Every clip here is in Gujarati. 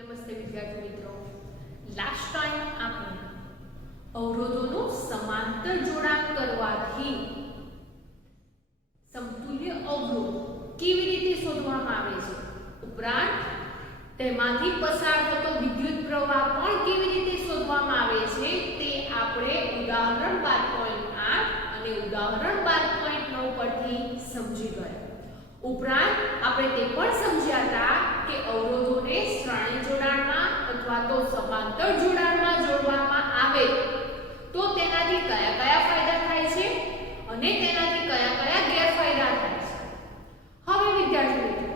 નમસ્તે વિદ્યાર્થી મિત્રો, લાસ્ટ ટાઈમ આપણે અવરોધોનું સમાંતર જોડાણ કરવાથી સમતુલ્ય અવરોધ કેવી રીતે શોધવામાં આવે છે, ઉપરાંત તેમાંથી પસાર થતો વિદ્યુત પ્રવાહ પણ કેવી રીતે શોધવામાં આવે છે તે આપણે ઉદાહરણ 12.8 અને ઉદાહરણ 12.9 પરથી સમજી ગયા. ઉપરાંત આપણે તે પણ સમજ્યા હતા કે અવરોધોને શ્રેણી જોડાણમાં અથવા તો સમાંતર જોડાણમાં જોડવામાં આવે તો તેનાથી કયા કયા ફાયદા થાય છે અને તેનાથી કયા કયા ગેરફાયદા થાય છે. હવે વિદ્યાર્થી મિત્રો,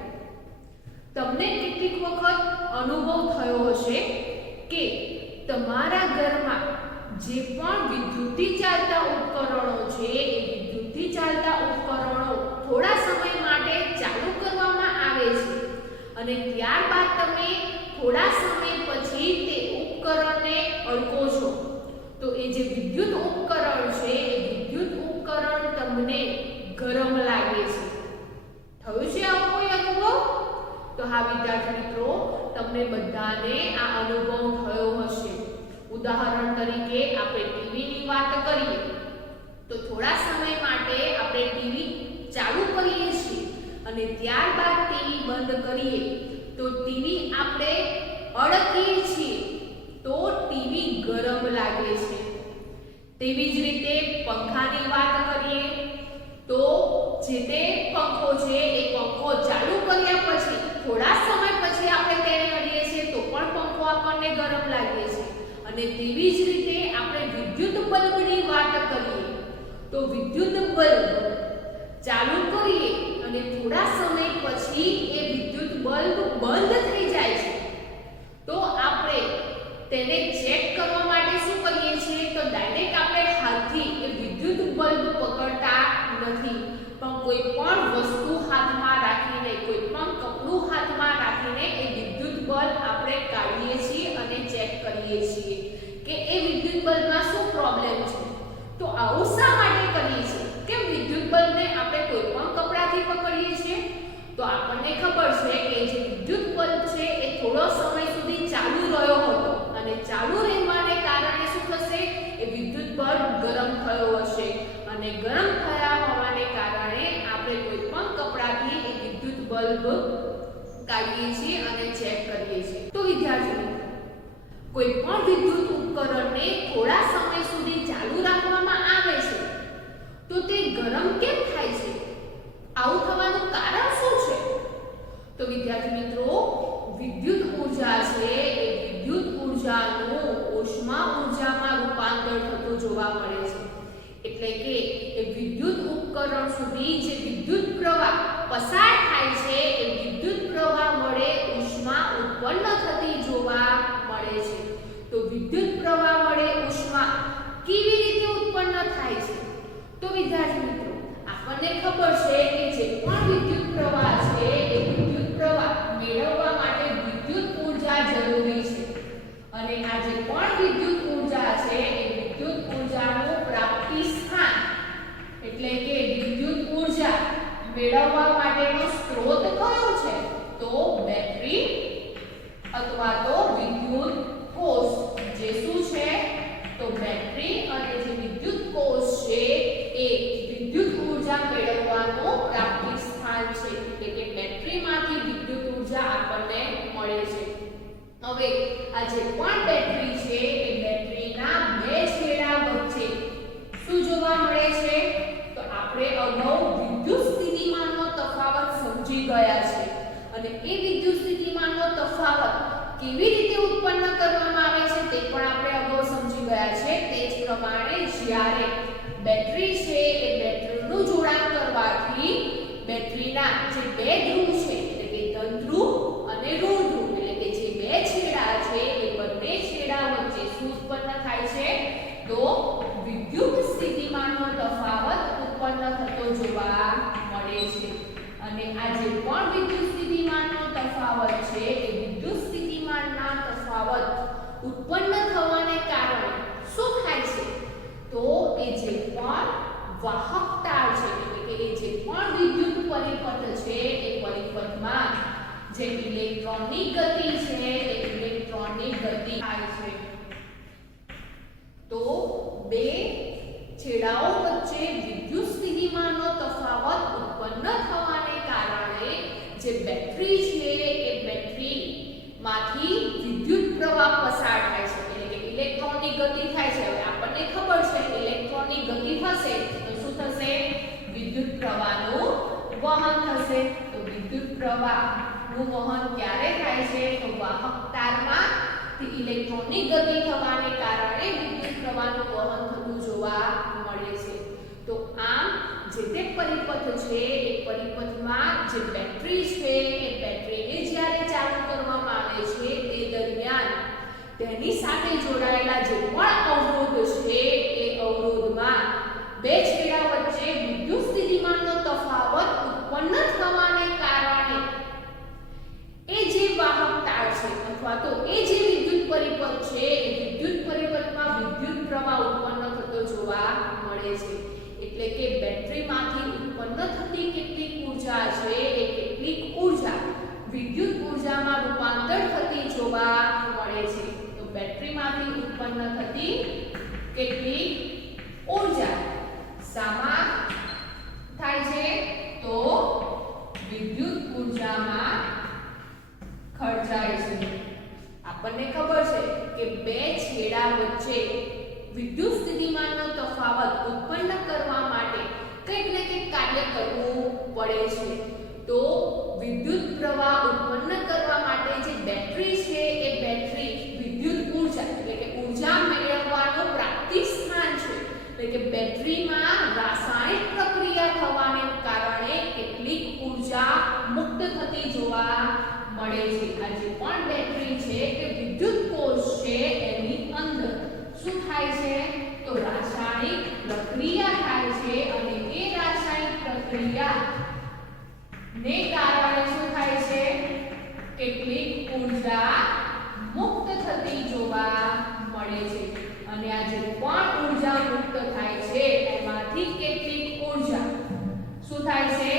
તમને કેટલીક વખત અનુભવ થયો હશે કે તમારા ઘરમાં જે પણ વિદ્યુતથી ચાલતા ઉપકરણો છે એ વિદ્યુતથી ચાલતા ઉપકરણો થોડા સમય માટે ચાલુ કરવામાં આવે છે અને ત્યારબાદ તમે થોડા સમય પછી તે ઉપકરણને અડકો છો તો એ જે વિદ્યુત ઉપકરણ છે એ વિદ્યુત ઉપકરણ તમને ગરમ લાગે છે. થયું છે આવો કોઈ અનુભવ? તો હા વિદ્યાર્થી મિત્રો, તમને બધાને આ અનુભવ થયો હશે. ઉદાહરણ તરીકે આપણે ટીવીની વાત કરીએ તો થોડા સમય માટે આપણે ટીવી ચાલુ કરીએ છીએ અને ત્યારબાદ ટીવી બંધ કરીએ તો ટીવી આપણે અડકીએ છીએ તો ટીવી ગરમ લાગે છે. તેવી જ રીતે પંખાની વાત કરીએ તો જે તે પંખો છે એ પંખો ચાલુ કર્યા પછી થોડા સમય પછી આપણે તેને અડીએ છીએ તો પણ પંખો આપણને ગરમ લાગે છે. અને તેવી જ રીતે આપણે વિદ્યુત બલ્બની વાત કરીએ તો વિદ્યુત બલ્બ ચાલુ કરીએ અને થોડા સમય પછી એ વિદ્યુત બલ્બ બંધ થઈ જાય છે તો આપણે તેને ચેક કરવા માટે શું કરીએ છીએ તો ડાયરેક્ટ આપણે હાથથી એ વિદ્યુત બલ્બ પકડતા નથી, પણ કોઈ પણ વસ્તુ હાથમાં રાખીને, કોઈ પણ કપડું હાથમાં રાખીને એ વિદ્યુત બલ્બ આપણે કાઢીએ છીએ અને ચેક કરીએ છીએ કે એ વિદ્યુત બલ્બમાં શું પ્રોબ્લેમ છે. તો આવું શા માટે કરીએ છીએ કે વિદ્યુત બલ્બને આપણે કોઈ પણ કપડાથી પકડીએ છીએ તો આપણને ખબર છે કે જે વિદ્યુત બલ્બ છે એ થોડો સમય સુધી ચાલુ રહ્યો હતો અને ચાલુ રહેવાને કારણે શું થશે, એ વિદ્યુત બલ્બ ગરમ થયો હશે અને ગરમ થયા હોવાને કારણે આપણે કોઈ પણ કપડાથી એ વિદ્યુત બલ્બ કાઢીએ છીએ અને ચેક કરીએ છીએ. તો વિદ્યાર્થી મિત્રો, કોઈ પણ વિદ્યુત ઉપકરણને થોડા સમય સુધી ચાલુ રાખવામાં આવે છે તો તે ગરમ કેમ થાય છે? આવું થવાનું કારણ શું છે? તો વિદ્યાર્થી મિત્રો, વિદ્યુત ઊર્જા છે એ વિદ્યુત ઊર્જાનું ઉષ્મા ઊર્જામાં રૂપાંતર થતું જોવા મળે છે. એટલે કે એ વિદ્યુત ઉપકરણ સુધી જે વિદ્યુત પ્રવાહ પસાર થાય છે એ વિદ્યુત પ્રવાહ વડે ઉષ્મા ઉત્પન્ન થતી જોવા મળે છે. તો વિદ્યુત પ્રવાહ વડે ઉષ્મા કેવી રીતે ઉત્પન્ન થાય છે? તો વિદ્યાર્થી મિત્રો, આપણને ખબર છે કે જે પણ વિદ્યુત પ્રવાહ છે એ વિદ્યુત પ્રવાહ મેળવવા માટે વિદ્યુત ઊર્જા જરૂરી છે અને આ જે પણ વિદ્યુત ઊર્જા છે એ વિદ્યુત ઊર્જાનું પ્રાપ્તિ સ્થાન એટલે કે વિદ્યુત ઊર્જા મેળવવા માટેનો સ્ત્રોત કયો છે? તો બેટરી અથવા તો વિદ્યુત કોષ. જે શું છે તો બેટરી અને જે વિદ્યુત કોષ છે એ વિદ્યુત ઊર્જા મેળવવાનું પ્રાપ્તિ સ્થાન છે એટલે કે બેટરીમાંથી વિદ્યુત ઊર્જા આપણને મળે છે. હવે આ જે પણ બેટરી છે એ બેટરીના બે છેડા વચ્ચે શું જોવા મળે છે? તો આપણે અગાઉ વિદ્યુત સ્થિતિમાનનો તફાવત સમજી ગયા છે અને એ વિદ્યુત સ્થિતિમાનનો તફાવત કેવી રીતે ઉત્પન્ન કરવામાં આવે છે તે પણ આપણે અગાઉ સમજી ગયા છે. તે જ પ્રમાણે જ્યારે બેટરી છે એ બેટરીનું જોડાણ કરવાથી બેટરીના જે બે ધ્રુવ છે એટલે કે ધન ધ્રુવ અને ઋણ ધ્રુવ એટલે કે જે બે છેડા છે એ બંને છેડા વચ્ચે શું ઉત્પન્ન થાય છે? તો વિદ્યુત સ્થિતિમાનનો તફાવત ઉત્પન્ન થતો જોવા મળે છે. અને આ જે પણ વિદ્યુત સ્થિતિમાનનો તફાવત છે એ વિદ્યુત સ્થિતિમાનના તફાવત ઉત્પન્ન થવાને કારણે શું થાય છે? તો એ જે પણ વાહકતા છે એટલે કે એ જે પણ વિદ્યુત પરિપથ છે એ પરિપથમાં જે ઇલેક્ટ્રોનની ગતિ છે એ બેટરી છે એ બેટરીમાંથી વિદ્યુત પ્રવાહ પસાર થાય છે એટલે કે ઇલેક્ટ્રોનની ગતિ થાય છે. હવે આપણને ખબર છે ઇલેક્ટ્રોનની ગતિ થશે તો શું થશે? વિદ્યુત પ્રવાહનું વહન થશે. તો વિદ્યુત પ્રવાહનું વહન ક્યારે થાય છે? તો વાહક તારમાં ઇલેક્ટ્રોનની ગતિ થવાને કારણે વિદ્યુત પ્રવાહનું વહન થતું જોવા મળે છે. તો આમ જે તે પરિપથ છે એ પરિપથમાં જે બેટરી છે એ બેટરીને જ્યારે ચાલુ કરવામાં આવે છે તે દરમિયાન તેની સાથે જોડાયેલા જે પણ અવરોધ છે એ અવરોધમાં બે છેડા વચ્ચે વિદ્યુત સ્થિતિમાનનો તફાવત ઉત્પન્ન થવાને કારણે એ જે વાહક તાર છે અથવા તો એ જે વિદ્યુત પરિપથ છે એ વિદ્યુત પરિપથમાં વિદ્યુત પ્રવાહ ઉત્પન્ન થતો જોવા મળે છે. એટલે કે બેટરીમાંથી ઉત્પન્ન થતી કેટલીક ઊર્જા છે એ કેટલીક ઊર્જા વિદ્યુત ઊર્જામાં રૂપાંતર થતી જોવા મળે છે. તો બેટરીમાંથી ઉત્પન્ન થતી કેટલીક ઊર્જા શામાં થાય છે? તો વિદ્યુત ઊર્જામાં ખર્ચાય છે. આપણને ખબર છે કે બે છેડા વચ્ચે વિદ્યુત સ્થિતિમાનનો તફાવત ઉત્પન્ન કરવા માટે કંઈક ને કંઈક કાર્ય કરવું પડે છે. તો વિદ્યુત પ્રવાહ ઉત્પન્ન કરવા માટે જે બેટરી છે એ બેટરી વિદ્યુત ઊર્જા એટલે કે ઊર્જા મેળવવાનું પ્રાપ્તિ સ્થાન છે. એટલે કે બેટરીમાં રાસાયણિક પ્રક્રિયા થવાને કારણે કેટલીક ઊર્જા મુક્ત થતી જોવા મળે છે. આ જે પણ બેટરી છે કે વિદ્યુત કોષ છે એની અંદર શું થાય છે? તો રાસાયણિક પ્રક્રિયા થાય છે અને એ રાસાયણિક પ્રક્રિયા ને કારણે શું થાય છે? કેટલીક ઊર્જા મુક્ત થતી જોવા મળે છે. અને આ જે પણ ઊર્જા મુક્ત થાય છે એમાંથી કેટલીક ઊર્જા શું થાય છે?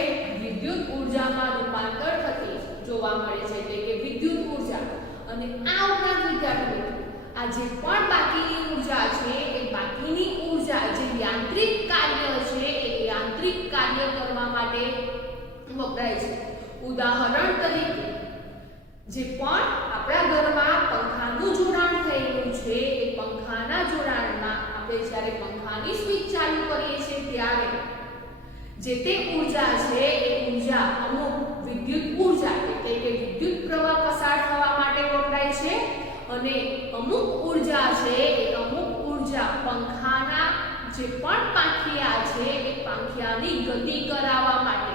વિદ્યુત ઊર્જામાં રૂપાંતર થતી જોવા મળે છે. એટલે કે વિદ્યુત ઊર્જા. અને આ ઉપરાંત વિદ્યાર્થીઓ આ જે પણ બાકીની ઊર્જા છે એ બાકીની ઊર્જા જે યાંત્રિક કાર્ય છે એ યાંત્રિક કાર્ય કરવા માટે વપરાય છે. ઉદાહરણ તરીકે જે પણ આપણા ઘરમાં પંખાનું જોડાણ થયેલું છે એ પંખાના જોડાણમાં આપણે જ્યારે પંખાની સ્વિચ ચાલુ કરીએ છીએ ત્યારે જે તે ઊર્જા છે એ ઊર્જા અમુક વિદ્યુત ઊર્જા એટલે કે વિદ્યુત પ્રવાહ પસાર થવા માટે વપરાય છે અને અમુક ઊર્જા છે એ અમુક ઊર્જા પંખાના જે પણ પાંખિયા છે એ પાંખિયાની ગતિ કરાવવા માટે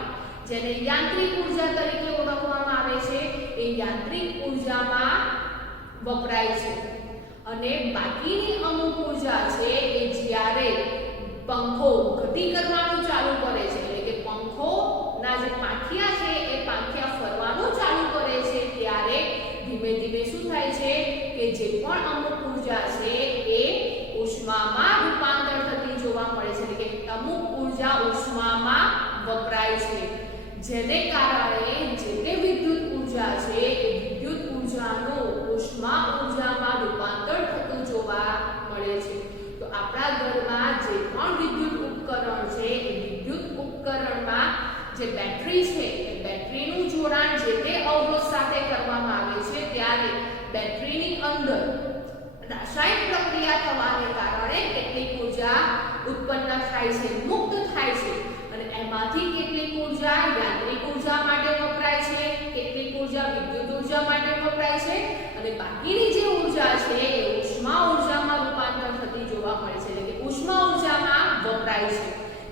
જેને યાંત્રિક ઊર્જા તરીકે ઓળખવામાં આવે છે એ યાંત્રિક ઊર્જામાં વપરાય છે. અને બાકીની અમુક ઊર્જા છે એ જ્યારે પંખો ગતિ કરવાનું ચાલુ કરે છે એટલે કે પંખોના જે પાંખિયા છે એ પાંખિયા ફરવાનું ચાલુ કરે છે ત્યારે ધીમે ધીમે શું થાય છે કે જે પણ અમુક ઊર્જા છે એ ઉષ્મામાં રૂપાંતર થતી જોવા મળે છે. એટલે કે અમુક ઊર્જા ઉષ્મામાં વપરાય છે જેને કારણે જે તે વિદ્યુત ઊર્જા છે એ વિદ્યુત ઊર્જાનું ઉષ્મા ઊર્જામાં રૂપાંતર થતું જોવા મળે છે. તો આપણા ઘરમાં જે પણ વિદ્યુત ઉપકરણ છે એ વિદ્યુત ઉપકરણમાં જે બેટરી છે એ બેટરીનું જોડાણ જે તે અવરોધ સાથે કરવામાં આવે છે ત્યારે બેટરીની અંદર રાસાયણિક પ્રક્રિયા થવાને કારણે કેટલીક ઊર્જા ઉત્પન્ન થાય છે, મુક્ત થાય છે. અને એમાંથી કેટલીક ઊર્જા યાંત્રિક ઊર્જા માટે વપરાય છે, કેટલીક ઊર્જા વિદ્યુત ઊર્જા માટે વપરાય છે અને બાકીની જે ઊર્જા છે એ ઉષ્મા ઊર્જામાં રૂપાંતર થતી જોવા મળે છે. એટલે કે ઉષ્મા ઊર્જામાં વપરાય છે.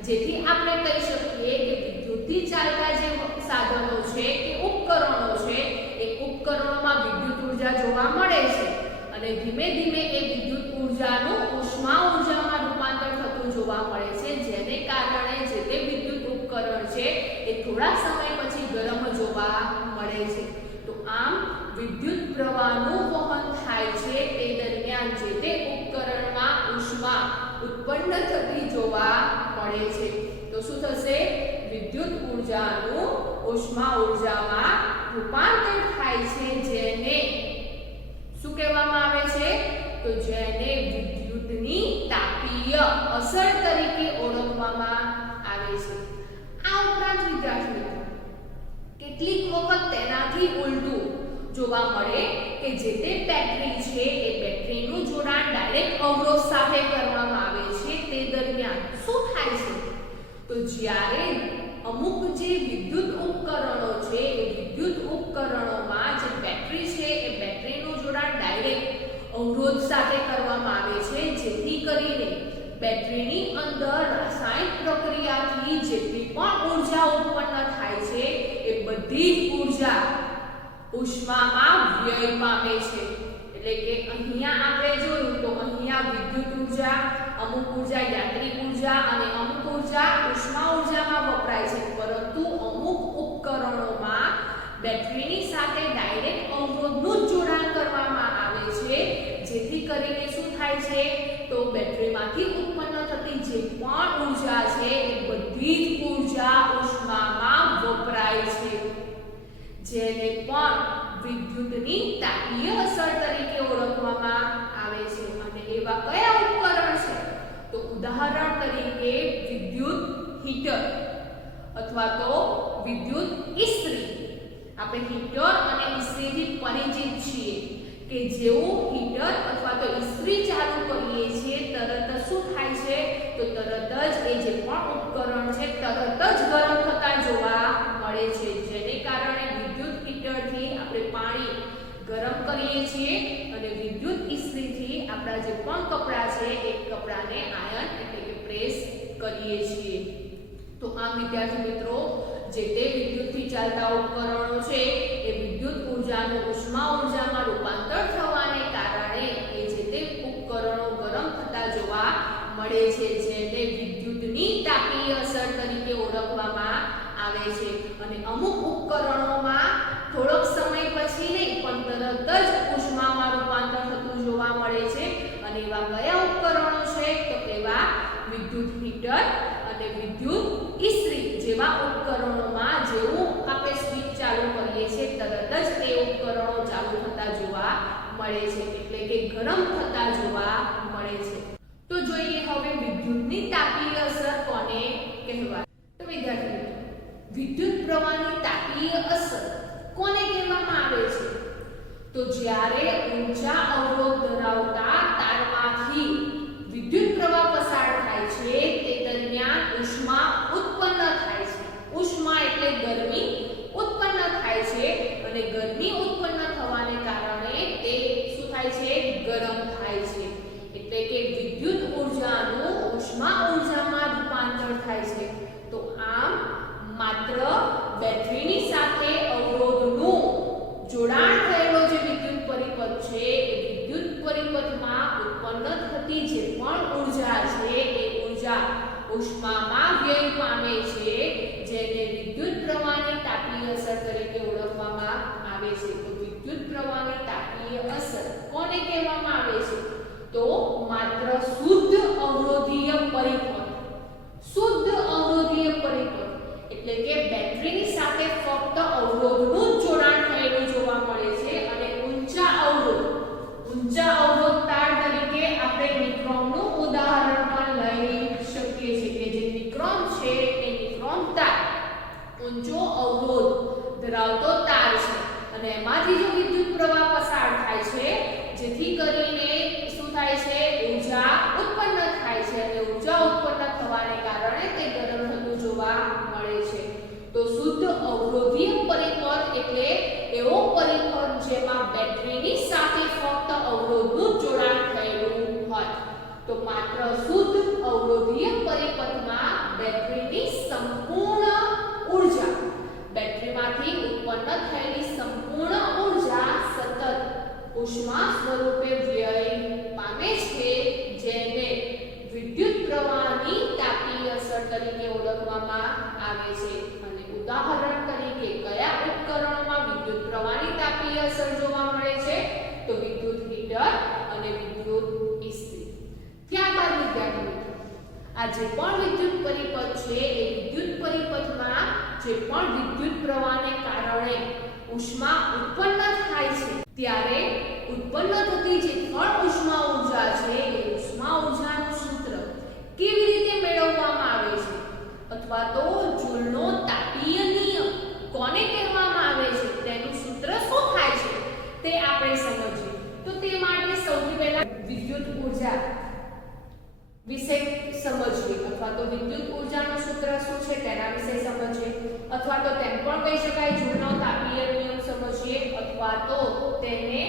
જેથી આપણે કહી શકીએ કે વિદ્યુતથી ચાલતા જે સાધનો છે કે ઉપકરણો છે એ ઉપકરણોમાં વિદ્યુત ઊર્જા જોવા મળે છે અને ધીમે ધીમે એ વિદ્યુત ઊર્જાનું ઉષ્મા ઊર્જામાં રૂપાંતર થતું જોવા મળે છે જેને કારણે જે તે વિદ્યુત ઉપકરણ છે એ થોડા સમય પછી ગરમ જોવા મળે છે. તો આમ વિદ્યુત પ્રવાહનું વહન થાય છે તે દરમિયાન જે તે ઉપકરણમાં ઉષ્મા ઉત્પન્ન થતી જોવા મળે છે. તો શું થશે? વિદ્યુત ઊર્જાનું ઉષ્મા ઊર્જામાં રૂપાંતર થાય છે જેને શું કહેવામાં આવે છે? તો જેને વિદ્યુતની તાપીય અસર તરીકે ઓળખવામાં આવે છે. આ ઉપરાંત વિદ્યાર્થી મિત્રો કેટલીક વખત તેનાથી ઉલટું જોવા મળે કે જે તે બેટરી છે એ બેટરીનું જોડાણ ડાયરેક્ટ અવરોધ સાથે કરવામાં આવે છે તે દરમિયાન શું થાય છે તો જ્યારે અમુક જે વિદ્યુત ઉપકરણો છે એ વિદ્યુત ઉપકરણોમાં જે બેટરી છે એ બેટરીનું જોડાણ ડાયરેક્ટ અવરોધ સાથે કરવામાં આવે છે જેથી કરીને બેટરીની અંદર રાસાયણિક પ્રક્રિયાથી જેટલી પણ ઊર્જા ઉત્પન્ન થાય છે એ બધી જ ઊર્જા ઉષ્મામાં વ્યય પામે છે એટલે કે અહીંયા આપણે જોયું તો અહીંયા વિદ્યુત ઊર્જા અમુક ઊર્જા યાંત્રિક ઊર્જા અને અમુક ઊર્જા ઉષ્મા ઊર્જામાં વપરાય છે પરંતુ અમુક ઉપકરણોમાં બેટરીની સાથે ડાયરેક્ટ અવરોધનું જ જોડાણ કરવામાં આવે છે જેથી કરીને શું થાય છે તો બેટરીમાંથી ઉત્પન્ન થતી જે પણ ઊર્જા છે એ બધી જ ઊર્જા ઉષ્મામાં વપરાય છે જેને પણ વિદ્યુતની તાપીય અસર તરીકે ઓળખવામાં આવે છે અને એવા કયા ઉપકરણ છે તો ઉદાહરણ તરીકે વિદ્યુત હીટર અથવા તો વિદ્યુત ઇસ્ત્રી આપણે હીટર અને ઇસ્ત્રીથી પરિચિત છીએ કે જેવું હીટર અથવા તો ઇસ્ત્રી ચાલુ કરીએ છીએ તરત જ શું થાય છે તો તરત જ એ જે પણ ઉપકરણ છે તરત જ ગરમ થતા જોવા મળે છે જેને કારણે વિદ્યુત હીટરથી આપણે પાણી ગરમ કરીએ છીએ અને વિદ્યુત ઇસ્ત્રીથી આપણા જે પણ કપડાં છે એ કપડાને આયન એટલે કે પ્રેસ કરીએ છીએ તો આ વિદ્યાર્થી મિત્રો જે તે વિદ્યુતથી ચાલતા ઉપકરણો છે એ વિદ્યુત ઊર્જાનું ઉષ્મા ઊર્જામાં રૂપાંતર થવાને કારણે એ જે તે ઉપકરણો ગરમ થતા જોવા મળે છે જેને વિદ્યુતની તાપીય અસર તરીકે ઓળખવામાં આવે છે અને અમુક ઉપકરણોમાં થોડોક સમય પછી નહીં પણ તરત જ ઉષ્મામાં રૂપાંતર થતું જોવા મળે છે અને એવા કયા ઉપકરણો છે તો એવા વિદ્યુત હીટર અને વિદ્યુત ઇસ્ત્રી જેવા ઉપકરણોમાં જેવું આપણે સ્વિચ ચાલુ કરીએ છીએ તરત જ તે ઉપકરણો ચાલુ થતા જોવા મળે છે એટલે કે ગરમ થતા જોવા મળે છે તો જોઈએ હવે વિદ્યુતની તાપીય અસર કોને કહેવાય તો વિદ્યાર્થી વિદ્યુત પ્રવાહની તાપીય અસર કોને કહેવામાં આવે છે તો જ્યારે ઊંચા અવરોધ ધરાવતા તારમાંથી વિદ્યુત પ્રવાહ પસાર થાય છે તે દરમિયાન ઉષ્મા ઉત્પન્ન થાય છે ઉષ્મા એટલે ગરમી ઉત્પન્ન થાય છે અને ગરમી ઉત્પન્ન થવાને કારણે તે શું થાય છે ગરમ થાય છે એટલે કે વિદ્યુત ઊર્જાનું ઉષ્મા ઊર્જામાં રૂપાંતર થાય છે તો આમ માત્ર બેટરીની સાથે અવરોધનું જોડાણ થયેલો જે વિદ્યુત પરિપથ છે એ વિદ્યુત પરિપથમાં ઉત્પન્ન થતી જે પણ ઊર્જા છે એ ઊર્જા ઉષ્મામાં વ્યય પામે છે જેને વિદ્યુત પ્રવાહની તાપીય અસર તરીકે ઓળખવામાં આવે છે તો વિદ્યુત પ્રવાહની તાપીય અસર કોને કહેવામાં આવે છે તો માત્ર શુદ્ધ અવરોધીય પરિપથ શુદ્ધ અવરોધીય પરિપથ એટલે કે બેટરીની સાથે ફક્ત અવરોધનું જ જોડાણ થયેલું જોવા મળે છે અને ઊંચા અવરોધ તાર તરીકે આપણે નિક્રોમનું ઉદાહરણ પણ લઈ શકીએ છીએ કે જે નિક્રોમ છે એ નિક્રોમ તાર ઊંચો અવરોધ ધરાવતો તાર છે અને એમાંથી જો વિદ્યુત પ્રવાહ પસાર થાય છે જેથી કરીને શું થાય છે ઊર્જા ઉત્પન્ન થાય છે અને ઊર્જા ઉત્પન્ન થવાને કારણે તે ગરમ થતું જોવા મળે છે તો શુદ્ધ અવરોધીય પરિપથ એટલે એવો પરિપથ જેમાં બેટરીની સાથે ફક્ત અવરોધનું જોડાણ થયેલું હોય તો માત્ર શુદ્ધ અવરોધીય પરિપથમાં બેટરીની સંપૂર્ણ ઊર્જા બેટરીમાંથી ઉત્પન્ન થયેલી સંપૂર્ણ ઊર્જા સતત ઉષ્મા સ્વરૂપે વ્યય પામે છે જેને વિદ્યુત પ્રવાહની તાપીય અસર તરીકે ઓળખવામાં આવે છે અને ઉદાહરણ તરીકે કયા ઉપકરણોમાં વિદ્યુત પ્રવાહની તાપીય અસર જોવા મળે છે તો વિદ્યુત હીટર અને વિદ્યુત ઇસ્ત્રી ત્યારબાદ વિદ્યાર્થી મિત્રો આ જે પણ વિદ્યુત પરિપથ છે એ વિદ્યુત પરિપથમાં જે પણ વિદ્યુત પ્રવાહને કારણે ઉષ્મા ઉત્પન્ન થાય છે ત્યારે ઉત્પન્ન થતી જે પણ ઉષ્મા ઊર્જા છે એ ઉષ્મા ઊર્જાનું સૂત્ર કેવી રીતે મેળવવામાં આવે છે અથવા તો જૂલનો તાપીય નિયમ કોને કહેવામાં અથવા તો તેમ પણ કહી શકાય જૂનો તાપીય નિયમ સમજીએ અથવા તો તેને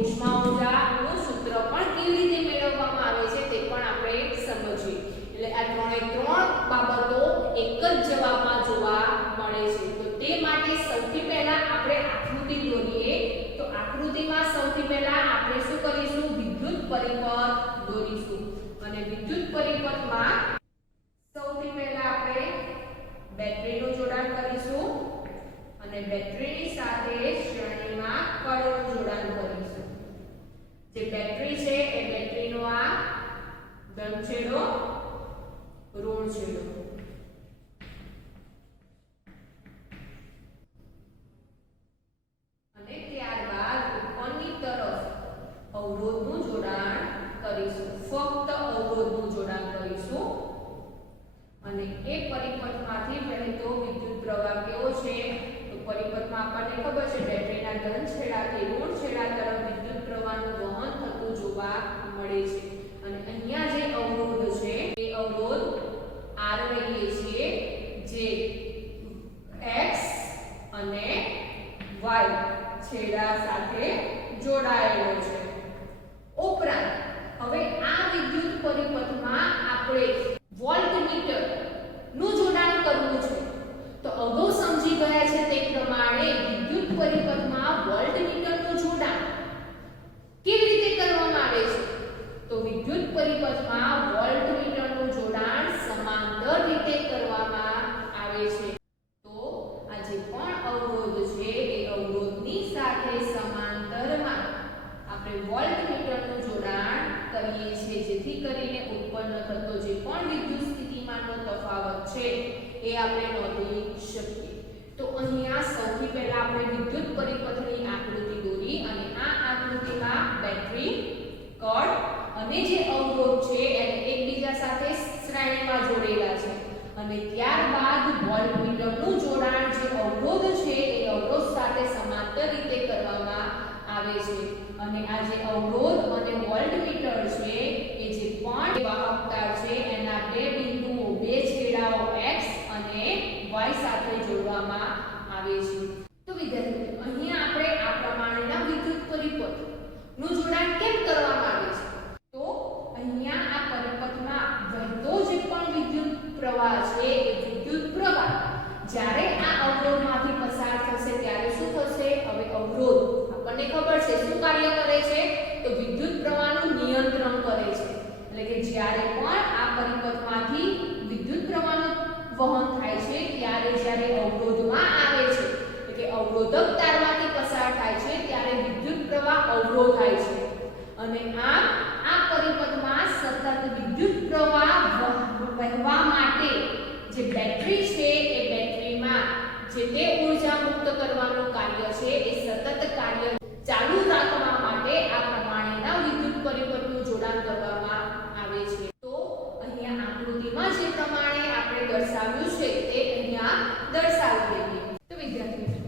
ઉષ્મા ઊર્જાનું સૂત્ર પણ કેવી રીતે મેળવવામાં આવે છે તે પણ આપણે સમજીએ. એટલે આ ત્રણ બાબતો એક જ જવાબમાં જોવા મળે છે. તો તે માટે સૌથી પહેલા આપણે આકૃતિ દોરીએ. તો આકૃતિમાં સૌથી પહેલા આપણે શું કરીશું? વિદ્યુત પરિપથ દોરીશું. અને વિદ્યુત પરિપથમાં સૌથી પહેલા આપણે બેટરીનું જોડાણ કરીશું અને બેટરીની સાથે શ્રેણીમાં કળનું જોડાણ કરીશું. જે બેટરી છે એ બેટરીનો આ ધન છેડો, ઋણ છેડો. અને ત્યારબાદ ઉપરની તરફ અવરોધનું જોડાણ કરીશું. ફક્ત અવરોધનું જોડાણ કરીશું. અને એ પરિપથમાંથી પહેલે તો વિદ્યુત પ્રવાહ કેવો છે? તો પરિપથમાં આપણને ખબર છે બેટરીના ધન છેડાથી ઋણ છેડા તરફ વિદ્યુત પ્રવાહનું વહન થતું જોવા મળે છે. અને અહીંયા જે અવરોધ છે એ અવરોધ R લઈએ છીએ, જે x અને y છેડા સાથે જોડાયેલો છે. ઉપરાંત હવે આ વિદ્યુત પરિપથમાં આપણે વોલ્ટમીટર નું જોડાણ કરવું છે. તો અગાઉ સમજી ગયા છે તે પ્રમાણે વિદ્યુત પરિપથમાં વોલ્ટમીટરનું જોડાણ કેવી રીતે કરવામાં આવે છે? તો વિદ્યુત પરિપથમાં વોલ્ટમીટરનું જોડાણ સમાંતર રીતે કરવામાં આવે છે. તો આ જે પણ અવરોધ છે એ અવરોધની સાથે સમાંતરમાં આપણે વોલ્ટમીટરનું જોડાણ કરીએ છીએ, જેથી કરીને ઉત્પન્ન થતો જે પણ વિદ્યુત સ્થિતિમાનનો તફાવત છે એ આપણે નોંધી શકીએ. તો અહીંયા સૌથી પહેલા આપણે વિદ્યુત પરિપથની આકૃતિ દોરી અને આ આકૃતિમાં બેટરી, કળ અને જે અવરોધ છે એને એકબીજા સાથે શ્રેણીમાં જોડેલા છે. અને ત્યારબાદ વોલ્ટમીટરનું જોડાણ જે અવરોધ છે એ અવરોધ સાથે સમાંતર રીતે કરવામાં આવે છે. અને આ જે અવરોધ અને વોલ્ટમીટર છે એ જે પણ વાહકતા છે એના બે બિંદુઓ, બે છેડાઓ x અને y સાથે જોડવામાં આવે છે. તો વિદ્યાર્થીઓ, અહીંયા આપણે આ પ્રમાણેના વિદ્યુત પરિપથ નું જોડાણ કેમ કરવામાં આવે છે? તો અહીંયા આ પરિપથમાં વહેતો જે પણ વિદ્યુત પ્રવાહ છે એ વિદ્યુત પ્રવાહ જ્યારે આ અવરોધમાંથી પસાર થશે ત્યારે શું થશે? હવે અવરોધ આપણને ખબર છે શું કાર્ય કરે છે? તો વિદ્યુત પ્રવાહનું નિયંત્રણ કરે છે. એટલે કે જ્યારે પણ આ પરિપથમાંથી વિદ્યુત પ્રવાહનું વહન થાય છે ત્યારે જ્યારે અવરોધમાં આવે છે, એટલે કે અવરોધક તારમાંથી પસાર થાય છે ત્યારે વિદ્યુત પ્રવાહ અવરોધાય છે. અને આ પરિપથમાં સતત વિદ્યુત પ્રવાહ વહેવા માટે જે બેટરી છે એ બેટરીમાં જે તે ઊર્જા મુક્ત કરવાનું કાર્ય છે એ સતત કાર્ય ચાલુ રાખવા માટે આ પ્રમાણેના વિદ્યુત પરિપથનું જોડાણ કરવામાં આવે છે. તો અહીંયા આકૃતિમાં જે પ્રમાણે આપણે દર્શાવ્યું છે તે અહીંયા દર્શાવી દઈએ. તો વિદ્યાર્થીઓ,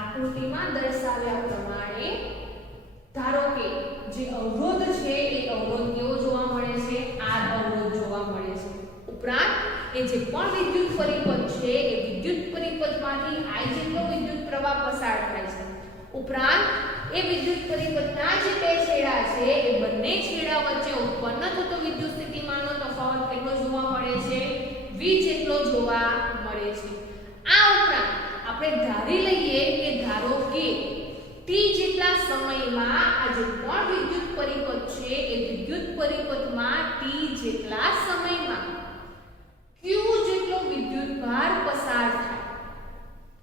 આકૃતિમાં દર્શાવ્યા પ્રમાણે ધારો કે જે અવરોધ છે એ અવરોધ કેવો જોવા મળે છે? R અવરોધ જોવા મળે છે. ઉપરાંત એ જે પણ વિદ્યુત પરિપથ છે એ વિદ્યુત પરિપથમાંથી I જેટલો વિદ્યુત પ્રવાહ પસાર થાય છે. ઉપરાંત એ વિદ્યુત પરિપથના જે બે છેડા છે એ બંને છેડા વચ્ચે ઉત્પન્ન થતો વિદ્યુત સ્થિતિમાનનો તફાવત કેટલો જોવા મળે છે? V જેટલો જોવા મળે છે. આ ઉપરાંત આપણે ધારી લઈએ કે ધારો કે t જેટલા સમયમાં આ જે પણ વિદ્યુત પરિપથ છે એ વિદ્યુત પરિપથમાં t જેટલા સમયમાં q જેટલો વિદ્યુત ભાર પસાર થાય.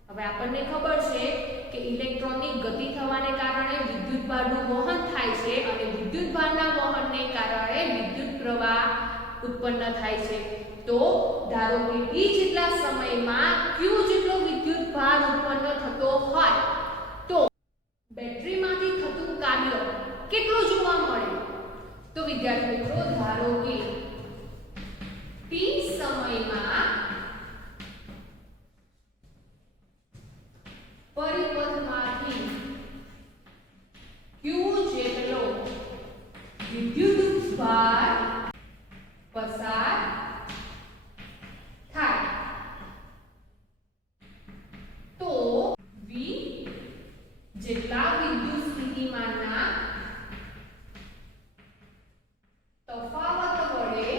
હવે આપણને ખબર છે કે ઇલેક્ટ્રોનની ગતિ થવાને કારણે વિદ્યુત ભારનું વહન થાય છે અને વિદ્યુત ભારના વહનને કારણે વિદ્યુત પ્રવાહ ઉત્પન્ન થાય છે. તો ધારો કે t જેટલા સમયમાં q જેટલો વિદ્યુત ભાર ઉત્પન્ન થતો હોય તો બેટરીમાંથી થતું કાર્ય કેટલું જોવા મળે? તો વિદ્યાર્થી મિત્રો, ધારો કે t સમયમાં પરિપથમાંથી q જેટલો વિદ્યુત ભાર પસાર થાય જેટલા વિદ્યુત સ્થિતિમાનના તફાવત વડે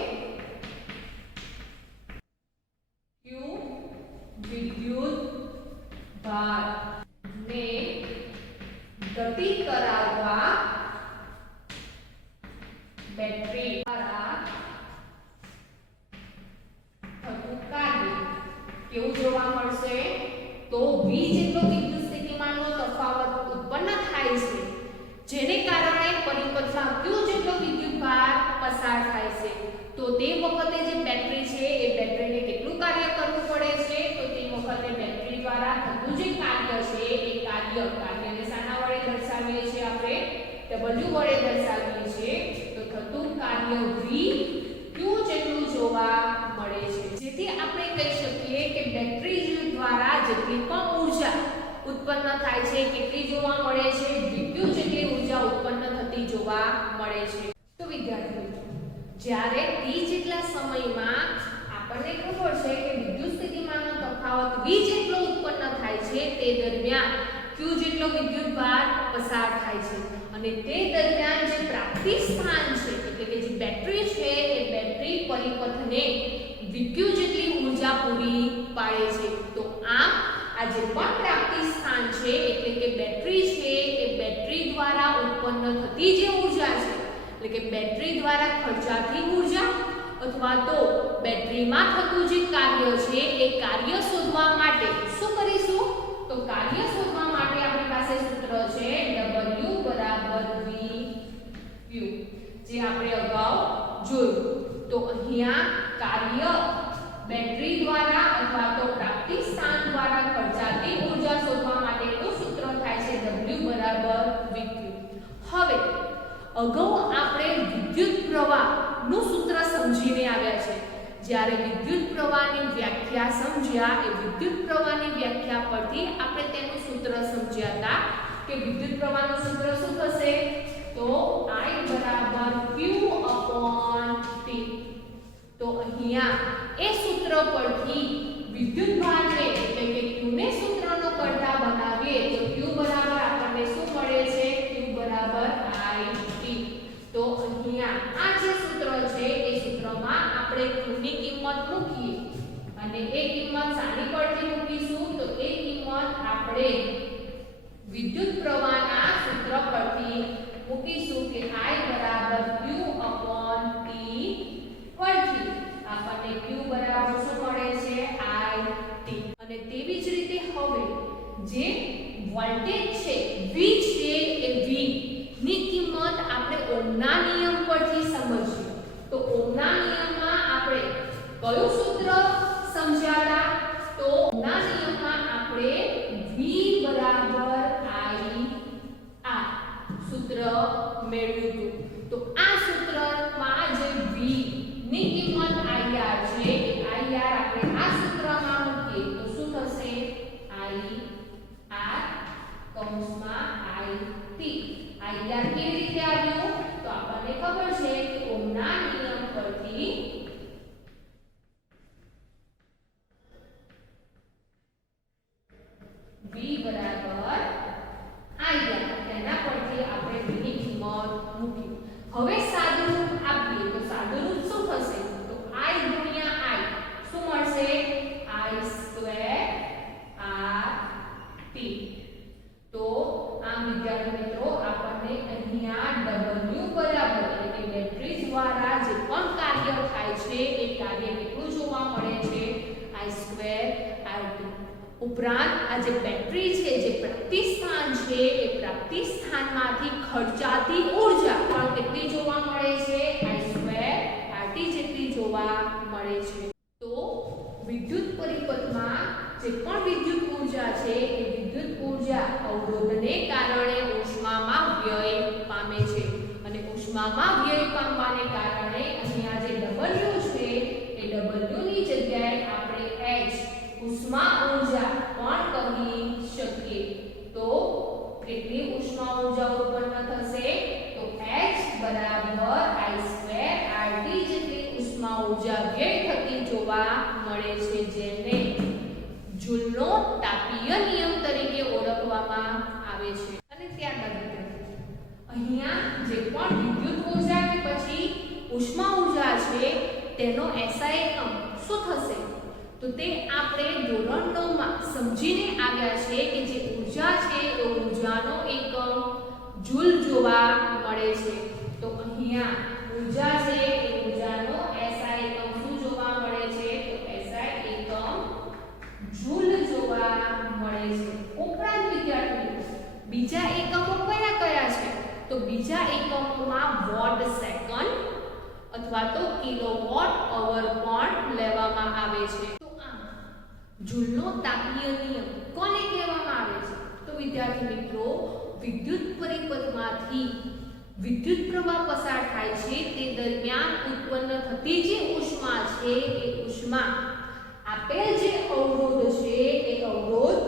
q વિદ્યુત ભાર ને ગતિ કરાવવા બેટરી દ્વારા થતું કાર્ય કેવું જોવા મળશે? તો v જેટલો વિદ્યુત સ્થિતિમાનનો તફાવત ઉત્પન્ન થાય છે, જેને કારણે પરિપથમાં q જેટલો વિદ્યુત ભાર પસાર થાય છે. તો તે વખતે જે બેટરી છે એ બેટરીને કેટલું કાર્ય કરવું પડે છે? તો તે વખતે બેટરી દ્વારા થતું જે કાર્ય છે એ કાર્યને શાના વડે દર્શાવીએ છીએ? આપણે w વડે દર્શાવીએ છીએ. તો થતું કાર્ય v q જેટલું જોવા મળે છે, જેથી આપણે કહી શકીએ કે બેટરી દ્વારા જેટલી પણ ઊર્જા ઉત્પન્ન થાય છે કેટલી જોવા મળે છે? વિદ્યુત જેટલી ઊર્જા ઉત્પન્ન થતી જોવા મળે છે. તો વિદ્યાર્થીઓ, જ્યારે t જેટલા સમયમાં આપણને ખબર છે કે વિદ્યુત સ્થિતિમાનનો તફાવત v જેટલો ઉત્પન્ન થાય છે, તે દરમિયાન q જેટલો વિદ્યુત ભાર પસાર થાય છે અને તે દરમિયાન જે પ્રાપ્તિ સ્થાન છે એટલે કે જે બેટરી છે એ બેટરી પરિપથને વિદ્યુત જેટલી ઊર્જા પૂરી પાડે છે. તો આમ આ જે પણ પ્રાપ્તિ સ્થાન છે એટલે કે બેટરી છે એ બેટરી દ્વારા ઉત્પન્ન થતી જે ઊર્જા છે એટલે કે બેટરી દ્વારા ખર્ચાતી ઊર્જા અથવા તો બેટરીમાં થતું જે કાર્ય છે એ કાર્ય શોધવા માટે શું કરીશું? તો કાર્ય શોધવા માટે આપણી પાસે સૂત્ર છે W બરાબર V Q, જે આપણે અગાઉ જોયું. તો અહીંયા કાર્ય બેટરી દ્વારા અથવા તો પ્રાપ્તિ સ્થાન દ્વારા ખર્ચાતી ઊર્જા શોધવા માટેનું સૂત્ર થાય છે W બરાબર V Q. હવે અગાઉ આપણે વિદ્યુત પ્રવાહનું સૂત્ર સમજીને આવ્યા છે. જ્યારે વિદ્યુત પ્રવાહની વ્યાખ્યા સમજ્યા એ વિદ્યુત પ્રવાહની વ્યાખ્યા પરથી આપણે તેનું સૂત્ર સમજ્યા હતા કે વિદ્યુત પ્રવાહનું સૂત્ર શું થશે? તો I બરાબર Q upon T. તો અહીંયા એ સૂત્ર પરથી વિદ્યુત ભારને એટલે કે Q ને સૂત્રનો કરતા બનાવીએ તો Q બરાબર આપણને શું મળે છે? Q બરાબર IT. તો અહીંયા આ જે સૂત્ર છે એ સૂત્રમાં આપણે Q ની કિંમત મૂકીએ અને એ કિંમત શાની પરથી મૂકીશું? તો એ કિંમત આપણે વિદ્યુત પ્રવાહના સૂત્ર પરથી મૂકીશું કે I બરાબર Q upon T પરથી આપણને Q બરાબર શું મળે છે? IT. અને તેવી જ રીતે હવે જે વોલ્ટેજ છે V છે એ V ની કિંમત આપણે ઓહ્મના નિયમ પરથી સમજીએ. તો ઓહ્મના નિયમમાં આપણે કયું સૂત્ર સમજ્યા? તો ઓહ્મના નિયમમાં આપણે V બરાબર I સૂત્ર મેળવ્યું હતું. તો આ સૂત્રમાં જે V ની કિંમત IR છે એ IR આપણે આ સૂત્રમાં મૂકીએ તો શું થશે? IR કૌંસમાં IT. IR કેવી રીતે આવ્યું? તો આપણને ખબર છે કે ઓહ્મના નિયમ પરથી V બરાબર IR, તેના પરથી આપણે V ની કિંમત મૂકી. હવે સાદુરૂપ આપીએ તો સાદુરૂપ શું થશે? તો I ગુણ્યા I શું મળશે? I square RT. તો આ વિદ્યાર્થી મિત્રો આપણને અહીંયા W બરાબર એટલે કે બેટરી દ્વારા જે પણ કાર્ય થાય છે એ કાર્ય કેટલું જોવા મળે છે? I square RT. ઉપરાંત આ જે બેટરી છે જે પ્રાપ્તિ સ્થાન છે એ પ્રાપ્તિ સ્થાનમાંથી ખર્ચાતી ઊર્જા પણ કેટલી જોવા મળે છે? I સ્ક્વેર RT જેટલી જોવા મળે છે. તો વિદ્યુત પરિપથમાં જે પણ વિદ્યુત ઊર્જા છે એ વિદ્યુત ઊર્જા અવરોધને કારણે ઉષ્મામાં વ્યય પામે છે અને ઉષ્મામાં વ્યય પામવાને કારણે અહીંયા જે W છે એ W ની જગ્યાએ આપણે H ઉષ્મા ઊર્જા પણ કહી શકીએ. તો કેટલી ઉષ્મા ઊર્જા ઉત્પન્ન થશે? તો H બરાબર I સ્ક્વેર RT જેટલી ઉષ્મા ઊર્જા વ્યય થતી જોવા મળે છે, જેને જૂલનો તાપીય નિયમ તરીકે ઓળખવામાં આવે આવે છે. અને ત્યારબાદ અહીંયા જે પણ વિદ્યુત ઉર્જા કે પછી ઉષ્મા ઉર્જા છે તેનો SI એકમ શું થશે? તો તે આપણે ધોરણ 9 માં સમજીને આવ્યા છે કે જે ઉર્જા છે એ ઉર્જાનો એકમ જૂલ જોવા મળે છે. તો અહીંયા ઉર્જા છે એ ઉર્જાનો SI એકમ શું જોવા મળે છે? તો SI એકમ જૂલ જોવા મળે છે. ઉપરાંત વિદ્યાર્થીઓ બીજા એકમો કયા કયા છે? તો બીજા એકમોમાં વોટ સેકન્ડ અથવા તો કિલોવોટ અવર પણ લેવામાં આવે છે. તો આમ જૂલનો તાપીય નિયમ કોને કહેવામાં આવે છે? તો વિદ્યાર્થી મિત્રો વિદ્યુત પરિપથમાંથી વિદ્યુત પ્રવાહ પસાર થાય છે તે દરમિયાન ઉત્પન્ન થતી જે ઉષ્મા છે એ ઉષ્મા આપેલ જે અવરોધ છે એ અવરોધ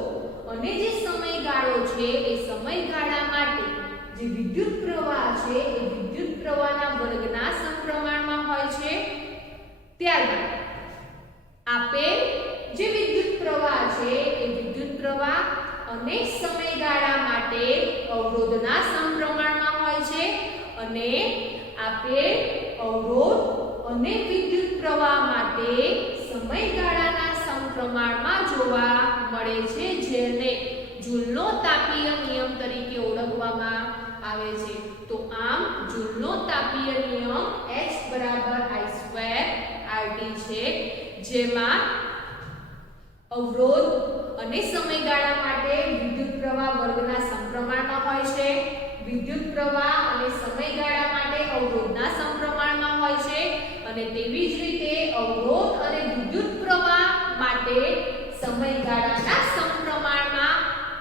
અને જે સમયગાળો છે એ સમયગાળા માટે જે વિદ્યુત પ્રવાહ છે એ વિદ્યુત પ્રવાહના વર્ગના સમપ્રમાણમાં હોય છે. ત્યારબાદ આપેલ જે વિદ્યુત પ્રવાહ છે એ વિદ્યુત પ્રવાહ અને સમયગાળા માટે અવરોધના સમપ્રમાણમાં હોય છે અને આપેલ અવરોધ અને વિદ્યુત પ્રવાહ માટે સમયગાળાના સમપ્રમાણમાં જોવા મળે છે, જેને જૂલનો તાપીય નિયમ તરીકે ઓળખવામાં આવે છે. તો આમ જૂલનો તાપીય નિયમ H I2RT છે, જેમાં અવરોધ અને સમયગાળા માટે વિદ્યુત પ્રવાહ વર્ગના સમપ્રમાણમાં હોય છે, વિદ્યુત પ્રવાહ અને સમયગાળા માટે અવરોધના સમપ્રમાણમાં હોય છે અને તેવી જ રીતે અવરોધ અને વિદ્યુત પ્રવાહ માટે સમયગાળાના સમપ્રમાણમાં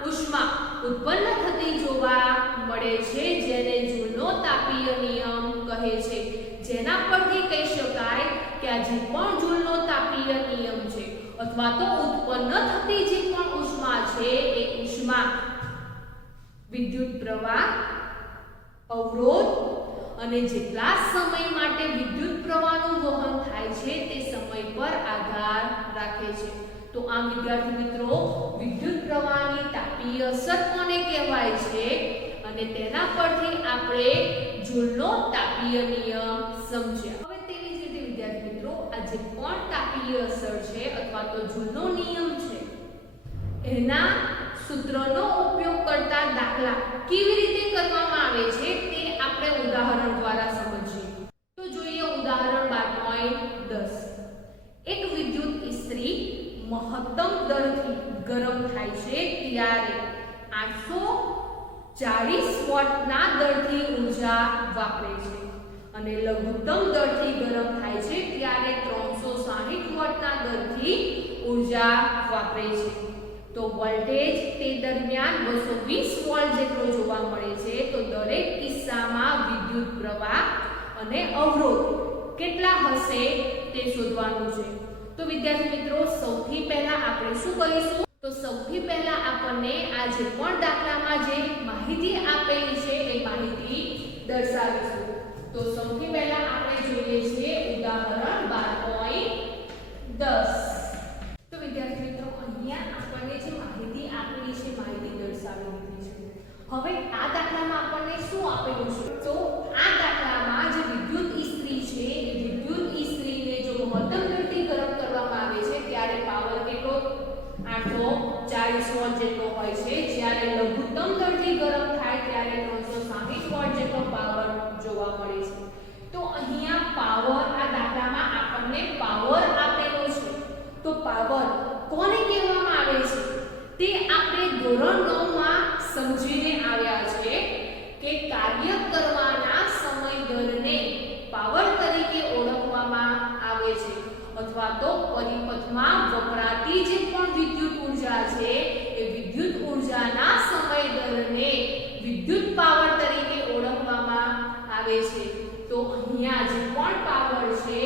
ઉષ્મા ઉત્પન્ન થતી જોવા મળે છે, જેને જૂલનો તાપીય નિયમ કહે છે. જેના પરથી કહી શકાય કે આ જે પણ જૂલનો તાપીય નિયમ છે અથવા તો ઉત્પન્ન થતી જે પણ ઉષ્મા છે એ ઉષ્મા વિદ્યુત પ્રવાહ, અવરોધ અને જેટલા સમય માટે વિદ્યુત પ્રવાહનું વહન થાય છે તે સમય પર આધાર રાખે છે. તો આમ વિદ્યાર્થી મિત્રો વિદ્યુત પ્રવાહની તાપીય અસર કોને કહેવાય છે અને તેના પરથી આપણે જૂલનો તાપીય નિયમ સમજ્યા. હવે તેવી જ રીતે વિદ્યાર્થી મિત્રો આ જે પણ તાપીય અસર છે અથવા તો જૂલનો નિયમ છે એના સૂત્રનો ઉપયોગ કરતા દાખલા કેવી રીતે કરવામાં આવે છે તે આપણે ઉદાહરણ દ્વારા સમજીએ. તો જોઈએ ઉદાહરણ 12.10. એક વિદ્યુત ઇસ્ત્રી મહત્તમ દરથી ગરમ થાય છે ત્યારે 840 વોટના દરથી ઊર્જા વાપરે છે અને લઘુત્તમ દરથી ગરમ થાય છે ત્યારે 360 વોટના દરથી ઊર્જા વાપરે છે. તો વોલ્ટેજ તે દરમિયાન 220 વોલ્ટ જેટલો જોવા મળે છે. તો દરેક કિસ્સામાં વિદ્યુત પ્રવાહ અને અવરોધ કેટલા હશે તે શોધવાનું છે. તો વિદ્યાર્થી મિત્રો સૌથી પહેલા આપણે શું કરીશું? તો સૌથી પહેલા આપણને આ જે પણ દાખલામાં જે માહિતી આપેલી છે એ માહિતી દર્શાવીશું. તો સૌથી પહેલા આપણે જોઈએ છીએ ઉદાહરણ 12.10. તો વિદ્યાર્થી મિત્રો અહીંયા આપણને જે માહિતી આપેલી છે માહિતી દર્શાવી દીધી છે. હવે આ દાખલામાં આપણને શું આપેલું છે? તો આ દાખલામાં જે વિદ્યુત ઇસ્ત્રી છે એ વિદ્યુત ઇસ્ત્રીને જો મહત્તમ દરથી ગરમ કરવામાં આવે છે ત્યારે પાવર કેટલો 840 વોટ જેટલો હોય છે, જ્યારે લઘુત્તમ દરથી ગરમ થાય ત્યારે 360 વોટ જેટલો પાવર જોવા મળે છે. તો અહીંયા પાવર આ દાખલામાં આપણને પાવર આપેલો છે. તો પાવર કોને કહેવામાં આવે છે તે આપણે ધોરણ 9 માં સમજીને આવ્યા છે કે કાર્ય કરવાના સમય દરને પાવર તરીકે ઓળખવામાં આવે છે અથવા તો પરિપથમાં વપરાતી જે પણ વિદ્યુત ઊર્જા છે એ વિદ્યુત ઊર્જાના સમય દરને વિદ્યુત પાવર તરીકે ઓળખવામાં આવે છે. તો અહીંયા જે પણ પાવર છે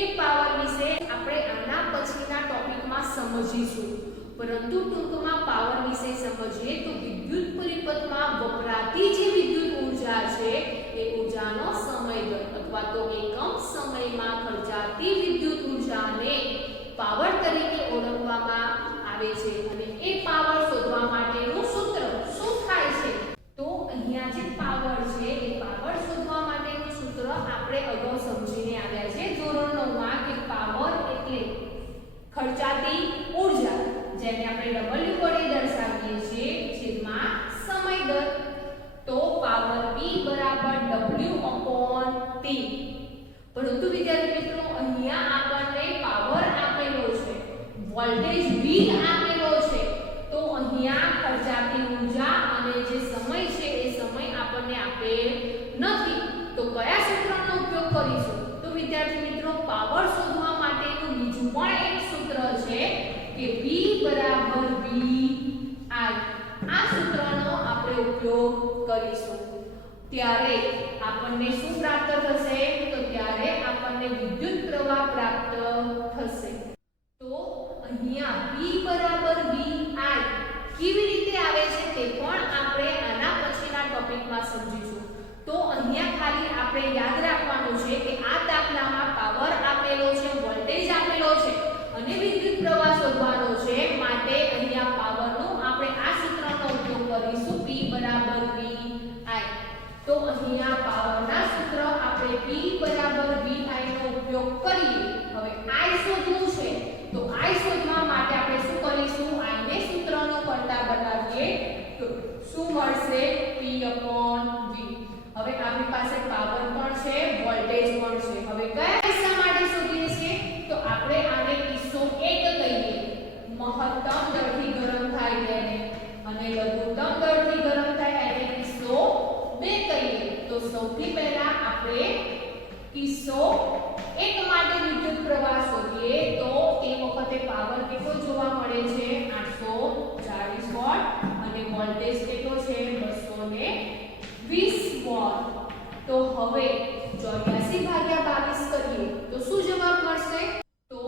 એ પાવર વિશે આપણે આના પછીના ટોપિકમાં સમજીશું, પરંતુ ટૂંકમાં પાવર વિશે સમજીએ તો વિદ્યુત પરિપથમાં વપરાતી જે વિદ્યુત ઊર્જા છે એ ઊર્જાનો સમય દર અથવા તો એકમ સમયમાં ખર્ચાતી વિદ્યુત ઊર્જાને પાવર તરીકે ઓળખવામાં આવે છે અને એ પાવર શોધવા માટેનું સૂત્ર શું થાય છે? વિદ્યાર્થી મિત્રો અહીંયા આપણને પાવર આપેલો છે, વોલ્ટેજ V આપેલો છે, તો અહીંયા ખર્ચાતી ઊર્જા અને જે સમય છે એ સમય આપણને આપેલ નથી. તો કયા સૂત્રનો ઉપયોગ કરીશું? તો વિદ્યાર્થી મિત્રો પાવર શોધવા માટેનું બીજું પણ એક સૂત્ર છે કે V બરાબર VI. આ સૂત્રનો આપણે ઉપયોગ કરીશું. ત્યારે આપણને શું પ્રાપ્ત થશે? તો ત્યારે આપણને વિદ્યુત પ્રવાહ પ્રાપ્ત થશે. તો અહીંયા V બરાબર VI કેવી રીતે આવે છે તે પણ આપણે આના પછીના ટોપિકમાં સમજીશું. તો અહીંયા ખાલી આપણે યાદ રાખવાનું છે કે આ દાખલામાં પાવર આપેલો છે, વોલ્ટેજ આપેલો છે અને વિદ્યુત પ્રવાહ શોધવાનો છે. માટે અહીંયા પાવરનો આપણે આ સૂત્રનો ઉપયોગ કરીશું P બરાબર VI. તો અહીંયા પાવરના સૂત્ર આપણે P બરાબર VI નો ઉપયોગ કરીએ. હવે I શોધવું છે તો I શોધવા માટે આપણે શું કરીશું? I ને સૂત્રનો કરતા બનાવીએ તો શું મળશે? P upon V. હવે આપણી પાસે પાવર પણ છે, વોલ્ટેજ પણ છે. હવે કયા કિસ્સા માટે શોધીએ છીએ? તો આપણે આને કિસ્સો 1 કહીએ. મહત્તમ દરથી ગરમ થાય તેને, અને લઘુત્તમ દરથી ગરમ થાય એને કિસ્સો 2 કહીએ. તો સૌથી પહેલા આપણે કિસ્સો 1 માટે વિદ્યુત પ્રવાહ શોધીએ. તો તે વખતે પાવર કેટલો જોવા મળે છે? 840 વોટ અને વોલ્ટેજ કેટલો છે? 220 વોટ. તો હવે 84 ભાગ્યા 22 કરીએ તો શું જવાબ મળશે? તો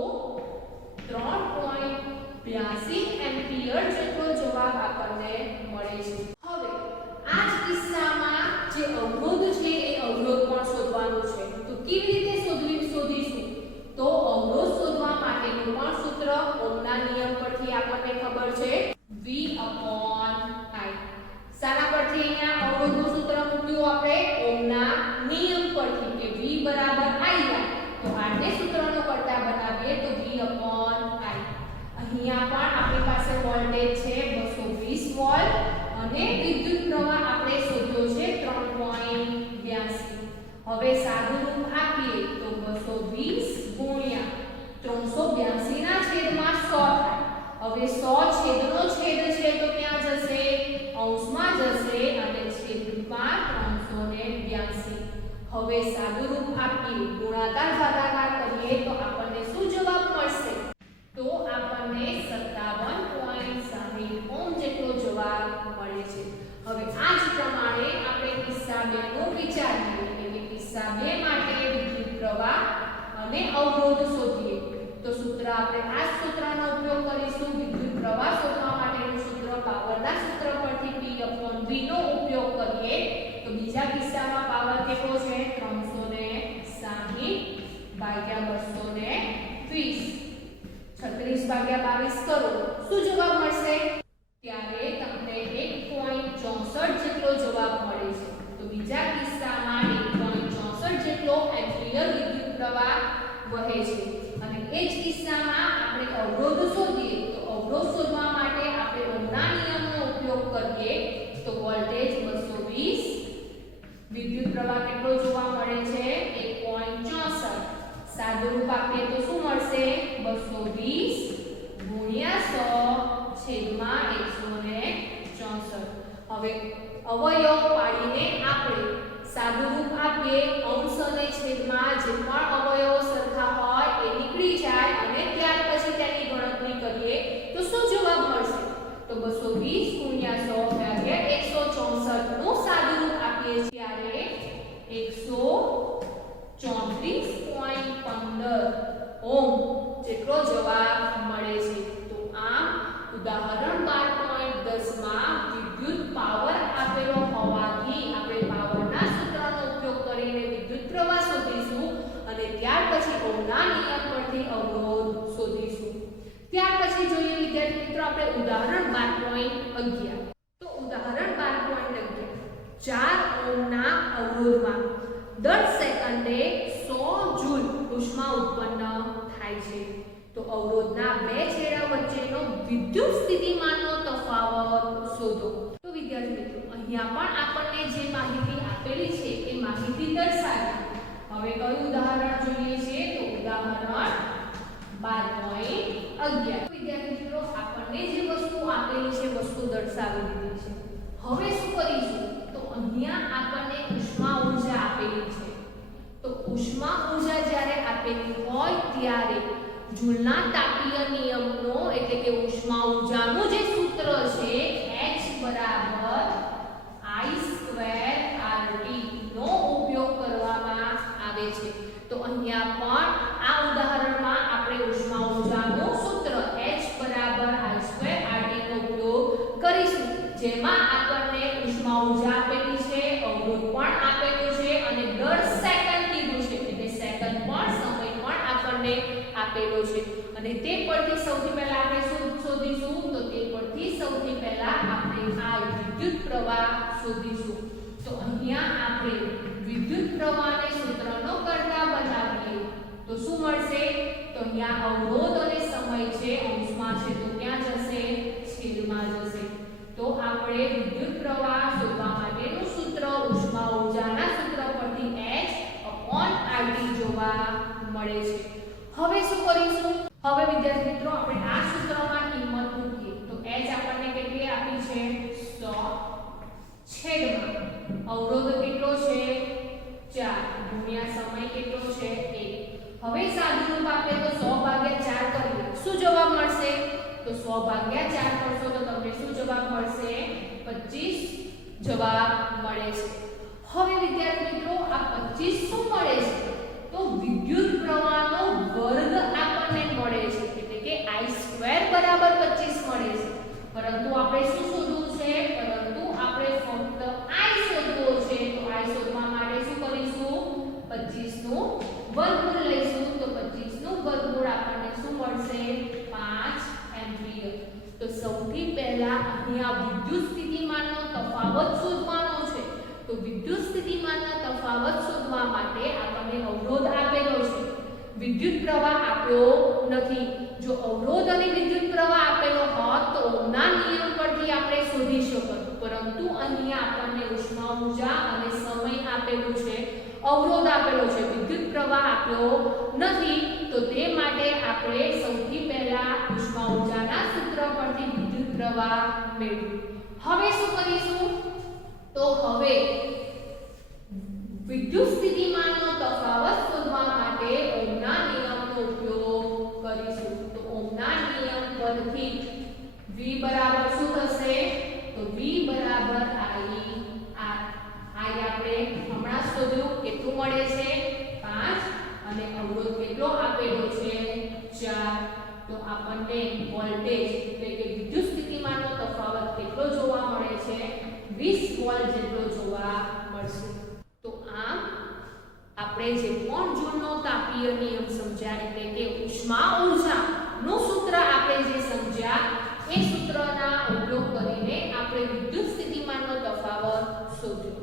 3.82 એમ્પિયર જેટલો જવાબ આપણને મળે છે. હવે આ જ કિસ્સામાં જે અવરોધ છે એ અવરોધ પણ શોધવાનું છે. તો કેવી રીતે શોધીશું? તો અવરોધ શોધવા માટેનું પણ સૂત્ર ઓહમના નિયમ પરથી આપણને ખબર છે, V upon I. શાના પરથી અહીંયા અવરોધનું સૂત્ર મૂક્યું આપણે? ઓહમના નિયમ પરથી કે V બરાબર I. તો આને સૂત્રનો કરતા બનાવીએ તો V upon I. અહીંયા પણ આપણી પાસે વોલ્ટેજ છે 220 વોલ્ટ અને વિદ્યુત પ્રવાહ આપણે શોધ્યો છે 3.82. હવે સાદું રૂપ આપીએ તો 220 ગુણ્યા 382 ના છેદમાં 100 થાય. હવે 100 છેદનો છેદ છે તો ક્યાં જશે? અંશમાં જશે અને છેદમાં 382. હવે સાદું રૂપ આપીએ, ગુણાકાર ભાગાકાર કરીએ તો આપણને શું જવાબ મળશે? તો આપણને 57.60 ઓહમ જેટલો જવાબ મળે છે. હવે આ જ પ્રમાણે આપણે કિસ્સા 2 નો વિચાર કરીએ. એટલે કિસ્સા 2 માટે વિદ્યુત પ્રવાહ અને અવરોધ શોધીએ. તો સૂત્ર આપણે આ જ સૂત્રનો ઉપયોગ કરીશું. વિદ્યુત પ્રવાહ શોધવા માટેનું સૂત્ર પાવરના સૂત્ર પરથી P upon V નો ઉપયોગ કરીએ. તો બીજા કિસ્સામાં પાવર કેટલો છે? 360 ભાગ્યા 220. 36 ભાગ્યા 22 કરો શું જવાબ મળશે? ત્યારે તમને 1.64 જેટલો જવાબ મળે છે. તો બીજા કિસ્સામાં 1.64 જેટલો એમ્પિયર વિદ્યુત પ્રવાહ વહે છે. અને એ જ કિસ્સામાં આપણે અવરોધ શોધીએ. તો અવરોધ શોધવા માટે આપણે ઓહમના નિયમનો ઉપયોગ કરીએ. તો વોલ્ટેજ 220, વિદ્યુત પ્રવાહ કેટલો જોવા મળે છે? 1.64. સાદું રૂપ આપીએ તો શું મળશે? 220 ગુણ્યા 100 છેદમાં 164. હવે અવયવ પાડીને આપણે સાદું રૂપ આપીએ. અંશ અને છેદમાં જે પણ અવયવો સરખા હોય એ નીકળી જાય અને ત્યાર પછી તેની ગણતરી કરીએ તો શું જવાબ મળશે? તો 220 ગુણ્યા 100 ભાગ્યા 164 નું સાદું રૂપ આપીએ ત્યારે 134.15 ઓહમ જેટલો જવાબ મળે છે. તો આમ ઉદાહરણ 12.10 માં વિદ્યુત પાવર આપેલો હોવાથી આપણે પાવરના સૂત્રનો ઉપયોગ કરીને વિદ્યુત પ્રવાહ શોધીશું અને ત્યાર પછી ઓહમના નિયમ પરથી અવરોધ શોધીશું. ત્યાર પછી જોઈએ વિદ્યાર્થી મિત્રો આપણે ઉદાહરણ 12.11. તો ઉદાહરણ 12.11 4 ઓહમના અવરોધમાં દર સેકન્ડે 100 જૂલ ઉષ્મા ઉત્પન્ન થાય છે. તો અવરોધના બે છેડા વચ્ચેનો વિદ્યુત સ્થિતિમાનનો તફાવત શોધો. તો વિદ્યાર્થી મિત્રો અહીંયા પણ આપણને જે માહિતી આપેલી છે એ માહિતી દર્શાવી. હવે કયું ઉદાહરણ જોઈએ છે? તો ઉદાહરણ 12.11. વિદ્યાર્થી મિત્રો, આપણને જે વસ્તુ આપેલી છે વસ્તુ દર્શાવી દીધી છે. હવે શું કરીશું? તો અહીંયા આપણને ઉષ્મા ઊર્જા આપેલી છે. તો ઉષ્મા ઊર્જા જ્યારે આપેલી હોય ત્યારે જૂલના તાપીય નિયમનો એટલે કે ઉષ્મા ઊર્જાનું જે સૂત્ર છે H બરાબર I²RT નો ઉપયોગ કરવામાં આવે છે. તો અહીંયા પણ આ ઉદાહરણમાં આપણે ઉષ્મા ઊર્જાનું સૂત્ર H બરાબર I²RT નો ઉપયોગ કરીશું, જેમાં આપણને ઉષ્મા ઊર્જા આપેલી છે, અવરોધ પણ આપેલો છે અને દર સેકન્ડ કીધું છે એટલે સેકન્ડ પણ સમય પણ આપણને આપેલો છે. અને તે પરથી સૌથી પહેલા આપણે શું શોધીશું? તો તે પરથી સૌથી પહેલા આપણે આ વિદ્યુત પ્રવાહ શોધીશું. તો અહીંયા આપણે વિદ્યુત પ્રવાહને સૂત્રનો કર્તા બનાવીએ તો શું મળશે? તો અહીંયા અવરોધ અને સમય છે, અંશમાં છે તો ક્યાં જશે? છેદમાં જશે. તો આપણે વિદ્યુત પ્રવાહ શોધવા માટેનું સૂત્ર ઉષ્મા ઊર્જાના સૂત્ર પરથી H/RT જોવા મળે છે. હવે શું કરીશું? હવે વિદ્યાર્થી મિત્રો, આપણે આ સૂત્રમાં કિંમત મૂકીએ તો H આપણને કેટલી આપી છે? 100 છેદમાં અવરોધ કેટલો છે? 4 ગુણ્યા સમય કેટલો છે? 1. હવે સાદું રૂપ આપીએ તો 100/4 કરીએ. શું જવાબ મળશે? તો 100/4 કરશો તો તમને શું જવાબ મળશે? 25 જવાબ મળે છે. હવે વિદ્યાર્થી મિત્રો, આ 25 શું મળે છે? તો વિદ્યુત પ્રવાહનો વર્ગ આપણને મળે છે એટલે કે I² બરાબર 25 મળે છે. પરંતુ આપણે શું શોધવું છે? પરંતુ આપણે ફક્ત I શોધવો છે. તો I શોધવા માટે શું કરીશું? 25 નું વર્ગમૂળ લઈશું. તો 25 નું વર્ગમૂળ આપણને શું મળશે? 5 એમ્પિયર. તો સૌથી પહેલા અહીંયા વિદ્યુત સ્થિતિમાનનો તફાવત શોધવાનો છે. તો વિદ્યુત સ્થિતિમાનના તફાવત શોધવા માટે આપણને અવરોધ આપેલો છે, વિદ્યુત પ્રવાહ આપ્યો નથી. જો અવરોધ અને વિદ્યુત પ્રવાહ આપેલો હોત તો ઓહમના નિયમ પરથી આપણે શોધી શકત, પરંતુ અહીંયા આપણને ઉષ્મા ઊર્જા અને સમય આપેલું છે, અવરોધ આપેલો છે, વિદ્યુત પ્રવાહ આપ્યો નથી. તો તે માટે આપણે સૌથી પહેલા ઉષ્મા ઊર્જાના સૂત્ર પરથી વિદ્યુત પ્રવાહ મેળવ્યું. હવે શું કરીશું? તો હવે વિદ્યુત સ્થિતિમાનનો તફાવત શોધવા માટે ઓહમના નિયમનો ઉપયોગ કરીશું. તો ઓહમના નિયમ પરથી V બરાબર શું થશે? તો V બરાબર I. I આપણે હમણાં શોધ્યું, કેટલું મળે છે? 5 અને અવરોધ કેટલો આપેલો છે? 4. તો આપણને વોલ્ટેજ એટલે કે વિદ્યુત સ્થિતિમાનનો તફાવત કેટલો જોવા મળે છે? 20 વોલ્ટ જેટલો જોવા મળશે. તો આમ આપણે જે પણ જૂલનો તાપીય નિયમ સમજ્યા એટલે કે ઉષ્મા ઊર્જાનું સૂત્ર આપણે જે સમજ્યા એ સૂત્રના ઉપયોગ કરીને આપણે વિદ્યુત સ્થિતિમાનનો તફાવત શોધ્યો.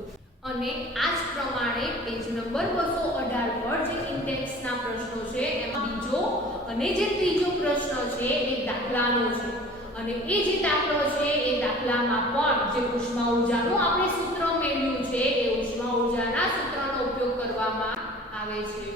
અને આ જ પ્રમાણે પેજ નંબર 218 પર જે ઇન્ટેક્સના પ્રશ્નો છે એમાં બીજો અને જે ત્રીજો પ્રશ્ન છે એ દાખલાનો છે. અને એ જે દાખલો છે એ દાખલામાં પણ જે ઉષ્મા ઊર્જાનું આપણે સૂત્ર મેળવ્યું છે એ ઉષ્મા ઊર્જાના સૂત્રનો ઉપયોગ કરવામાં આવે છે.